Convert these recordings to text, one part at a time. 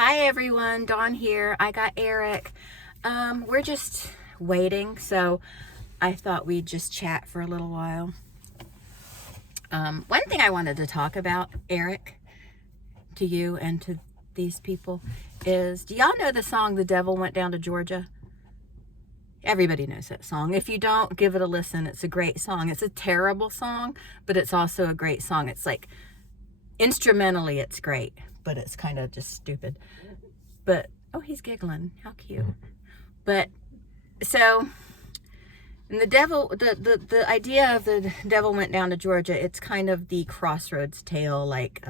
Hi everyone, Dawn here. I got Eric. We're just waiting, so I thought we'd just chat for a little while. One thing I wanted to talk about, Eric, to you and to these people is, do y'all know the song "The Devil Went Down to Georgia"? Everybody knows that song. If you don't, give it a listen. It's a great song. It's a terrible song, but it's also a great song. It's like, instrumentally it's great, but it's kind of just stupid. But oh, he's giggling, how cute. But so, and the idea of the devil went down to Georgia, it's kind of the Crossroads tale. Like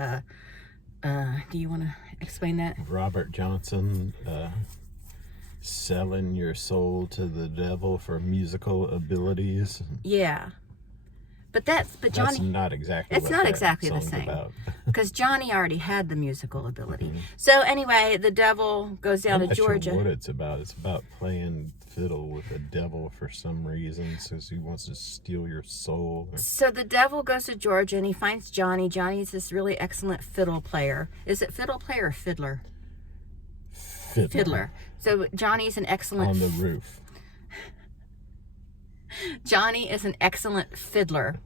do you want to explain that? Robert Johnson selling your soul to the devil for musical abilities. Yeah. But Johnny, that's not exactly it's what not that exactly the song's same, because Johnny already had the musical ability. So anyway, the devil goes down to Georgia. Sure what it's about playing fiddle with the devil for some reason, since he wants to steal your soul. So the devil goes to Georgia and he finds Johnny. Johnny's this really excellent fiddle player. Is it fiddle player or fiddler? Fiddler. So Johnny's an excellent on the roof. Johnny is an excellent fiddler,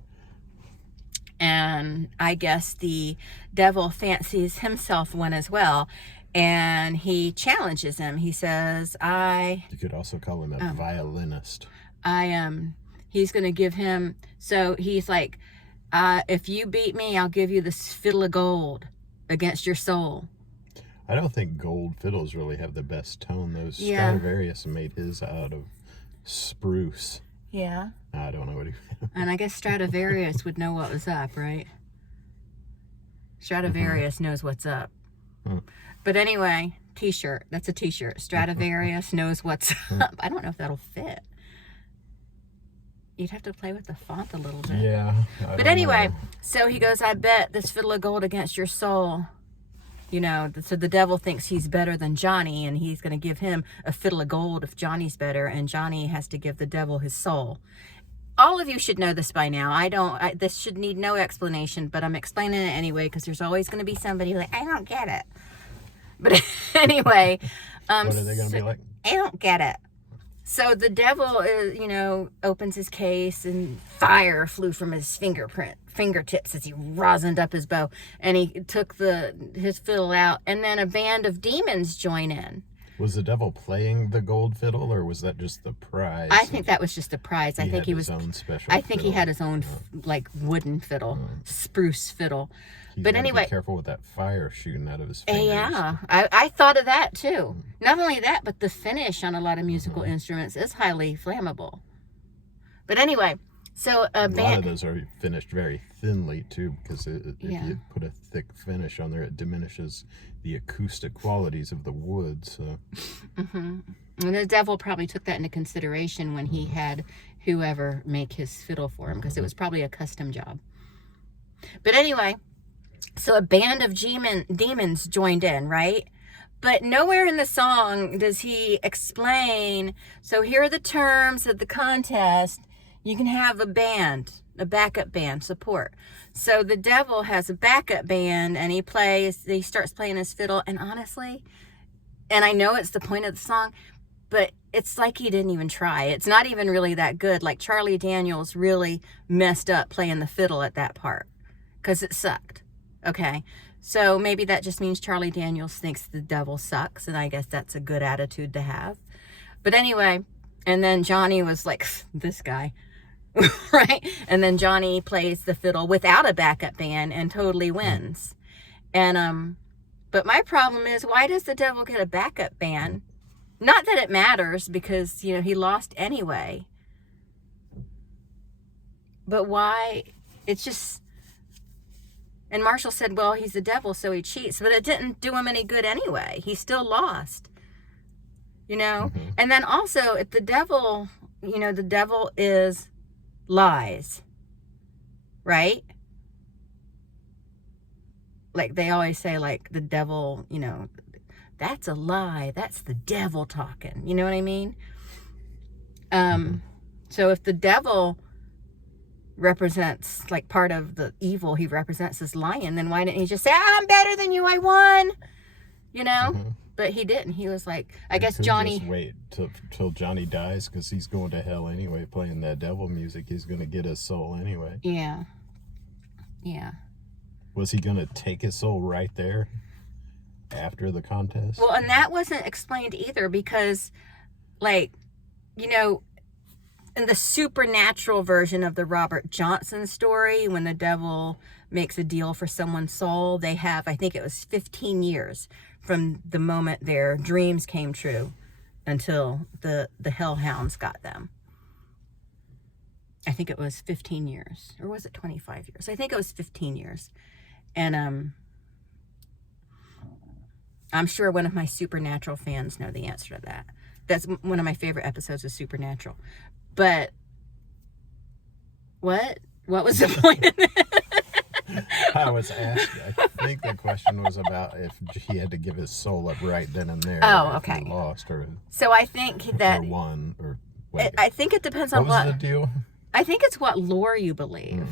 and I guess the devil fancies himself one as well, and he challenges him. He says, You could also call him a violinist. He's going to give him, so he's like, if you beat me, I'll give you this fiddle of gold against your soul. I don't think gold fiddles really have the best tone. Those Stradivarius made his out of spruce. Yeah. I don't know what he... And I guess Stradivarius would know what was up, right? Stradivarius knows what's up. But anyway, t-shirt. That's a t-shirt. Stradivarius knows what's up. I don't know if that'll fit. You'd have to play with the font a little bit. Yeah. But anyway, so he goes, I bet this fiddle of gold against your soul. You know, so the devil thinks he's better than Johnny, and he's going to give him a fiddle of gold if Johnny's better, and Johnny has to give the devil his soul. All of you should know this by now. This should need no explanation, but I'm explaining it anyway, because there's always going to be somebody like, I don't get it. But anyway. What are they going to be like? I don't get it. So the devil, opens his case, and fire flew from his fingertips as he rosined up his bow, and he took his fiddle out, and then a band of demons join in. Was the devil playing the gold fiddle, or was that just the prize? I think that was just a prize. I think he was. Own special I think fiddle. he had his own like wooden fiddle, spruce fiddle. But anyway, be careful with that fire shooting out of his fingers. Yeah, I thought of that too. Not only that, but the finish on a lot of musical instruments is highly flammable. But anyway, so a lot of those are finished very thinly too, because if you put a thick finish on there, it diminishes the acoustic qualities of the wood. So, and the devil probably took that into consideration when he had whoever make his fiddle for him, because it was probably a custom job. But anyway. So a band of demons joined in, right? But nowhere in the song does he explain, so here are the terms of the contest. You can have a backup band, support. So the devil has a backup band, and he starts playing his fiddle, and honestly, and I know it's the point of the song, but it's like he didn't even try. It's not even really that good. Like Charlie Daniels really messed up playing the fiddle at that part, because it sucked. Okay, so maybe that just means Charlie Daniels thinks the devil sucks, and I guess that's a good attitude to have. But anyway, and then Johnny was like, this guy, right? And then Johnny plays the fiddle without a backup band and totally wins. And but my problem is, why does the devil get a backup band? Not that it matters, because he lost anyway. But why? It's just. And Marshall said, well, he's the devil, so he cheats. But it didn't do him any good anyway. He still lost. And then also, if the devil, the devil is lies. Right? Like they always say, like, the devil, that's a lie. That's the devil talking. You know what I mean? So if the devil represents like part of the evil he represents as lying, then why didn't he just say, I'm better than you, I won? you know? Mhm. But he didn't. He was like, I guess Could Johnny. just wait till Johnny dies, because he's going to hell anyway. Playing that devil music, he's going to get his soul anyway. Yeah. Yeah. Was he going to take his soul right there after the contest? Well, and that wasn't explained either, because, like, you know, in the supernatural version of the Robert Johnson story, when the devil makes a deal for someone's soul, they have, I think it was 15 years from the moment their dreams came true until the hellhounds got them. I think it was 15 years. Or was it 25 years? I think it was 15 years. And I'm sure one of my Supernatural fans know the answer to that. That's one of my favorite episodes of Supernatural. But what was the point of it? I was asked, I think the question was about if he had to give his soul up right then and there. Oh, if he okay. lost or So I think that won or what. I think it depends on What was the deal? I think it's what lore you believe.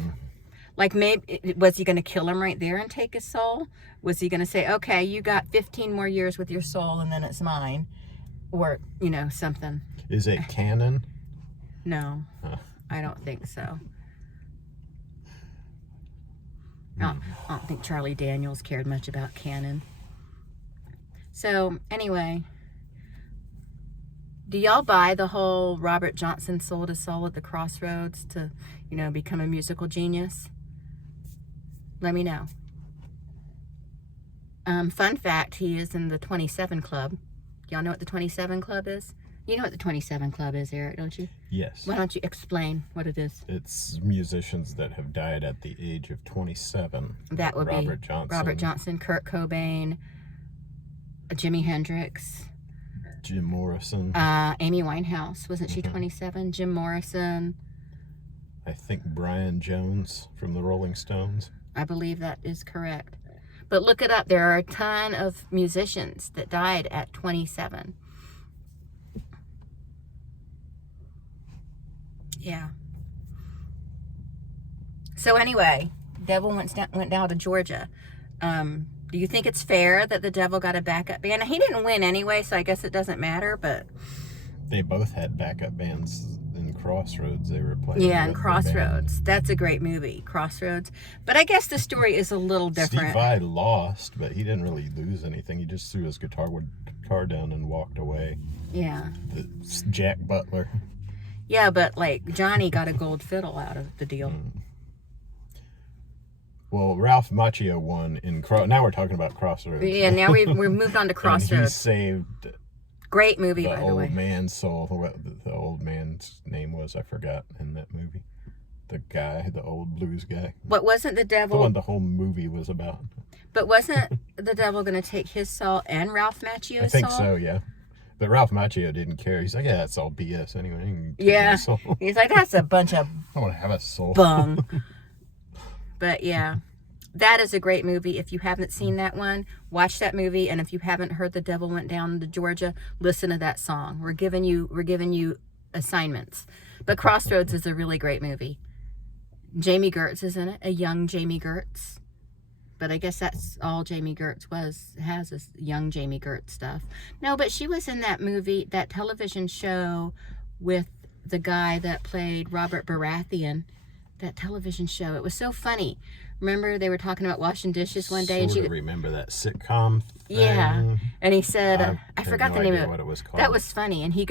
Like, maybe, was he going to kill him right there and take his soul? Was he going to say, okay, you got 15 more years with your soul and then it's mine? Or, you know, something. Is it canon? No, Huh. I don't think so. I don't think Charlie Daniels cared much about canon. So, anyway, do y'all buy the whole Robert Johnson sold his soul at the crossroads to, you know, become a musical genius? Let me know. Fun fact, he is in the 27 Club. Y'all know what the 27 Club is? You know what the 27 Club is, Eric, don't you? Yes. Why don't you explain what it is? It's musicians that have died at the age of 27. That would Robert be Johnson. Robert Johnson, Kurt Cobain, Jimi Hendrix, Jim Morrison. Amy Winehouse. Wasn't she 27? Jim Morrison. I think Brian Jones from the Rolling Stones. I believe that is correct. But look it up. There are a ton of musicians that died at 27. Yeah. So anyway, Devil went down to Georgia. Do you think it's fair that the Devil got a backup band? He didn't win anyway, so I guess it doesn't matter, but... They both had backup bands in Crossroads. They were playing. Yeah, in with the Crossroads. band. That's a great movie, Crossroads. But I guess the story is a little different. Steve Vai lost, but he didn't really lose anything. He just threw his guitar down and walked away. Yeah. Jack Butler. Yeah, but like Johnny got a gold fiddle out of the deal. Well, Ralph Macchio won in now we're talking about Crossroads. Yeah, now we're moved on to And he Crossroads. saved Great movie, the by the old way. man's soul. What the old man's name was, I forgot in that movie. The guy, the old blues guy. But wasn't the The Devil... one the whole movie was about. But wasn't the Devil going to take his soul and Ralph Macchio's I think soul? so, yeah. But Ralph Macchio didn't care. He's like, yeah, that's all BS anyway. You can take Yeah. my soul. He's like, that's a bunch of I want to have a soul. bung. But yeah, that is a great movie. If you haven't seen that one, watch that movie. And if you haven't heard The Devil Went Down to Georgia, listen to that song. We're giving you assignments. But Crossroads is a really great movie. Jamie Gertz is in it, a young Jamie Gertz. But I guess that's all Jamie Gertz has is young Jamie Gertz stuff. No, but she was in that movie, that television show with the guy that played Robert Baratheon. That television show. It was so funny. Remember they were talking about washing dishes one day, and Sort she of remember that sitcom thing. yeah, and he said I have forgot no the name idea of it. what it was called. That was funny, and he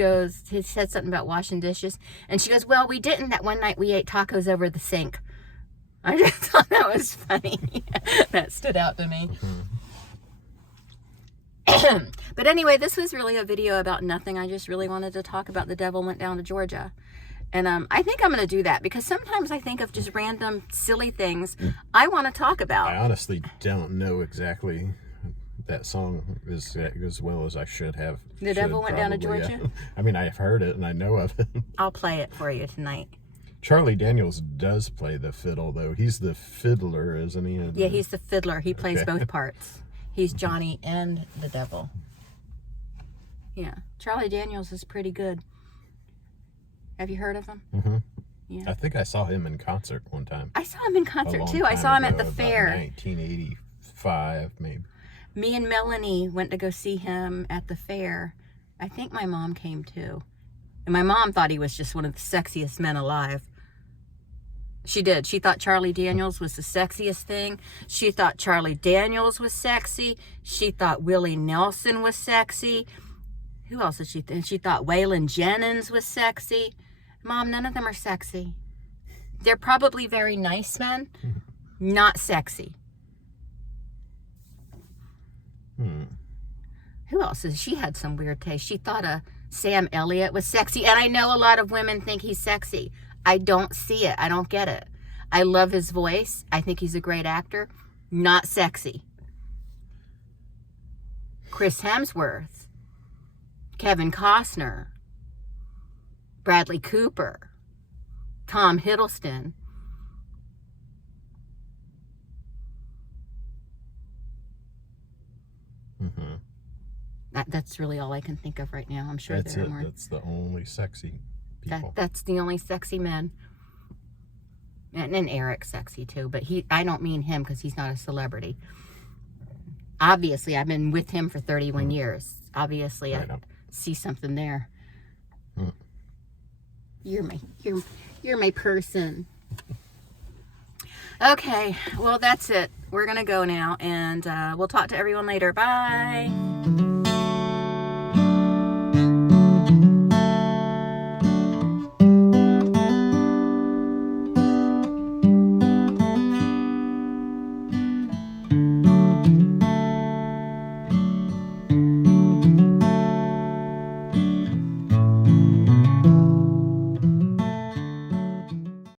said something about washing dishes, and she goes, "Well, we didn't. That one night we ate tacos over the sink." I just thought that was funny. That stood out to me. But anyway, this was really a video about nothing. I just really wanted to talk about The Devil Went Down to Georgia. And I think I'm going to do that because sometimes I think of just random silly things I want to talk about. I honestly don't know exactly that song as well as I should have. The Devil Went Down to probably, Georgia? yeah. I mean, I've heard it and I know of it. I'll play it for you tonight. Charlie Daniels does play the fiddle, though. He's the fiddler, isn't he? Yeah, he's the fiddler. He plays Okay. both parts. He's Johnny and the devil. Yeah, Charlie Daniels is pretty good. Have you heard of him? Mm-hmm. Yeah. I think I saw him in concert one time. I saw him in a concert long too. I time saw him at ago, the about fair. 1985, maybe. Me and Melanie went to go see him at the fair. I think my mom came too. And my mom thought he was just one of the sexiest men alive. She did. She thought Charlie Daniels was the sexiest thing. She thought Charlie Daniels was sexy. She thought Willie Nelson was sexy. Who else did she think? She thought Waylon Jennings was sexy. Mom, none of them are sexy. They're probably very nice men, not sexy. Who else? She had some weird taste. She thought Sam Elliott was sexy. And I know a lot of women think he's sexy. I don't see it. I don't get it. I love his voice. I think he's a great actor. Not sexy. Chris Hemsworth. Kevin Costner. Bradley Cooper. Tom Hiddleston. That's really all I can think of right now. I'm sure there are more. That's the only sexy people. That's the only sexy men. And Eric's sexy too, but I don't mean him because he's not a celebrity. Obviously, I've been with him for 31 years. Obviously, I see something there. You're my person. Okay, well that's it. We're gonna go now, and we'll talk to everyone later. Bye.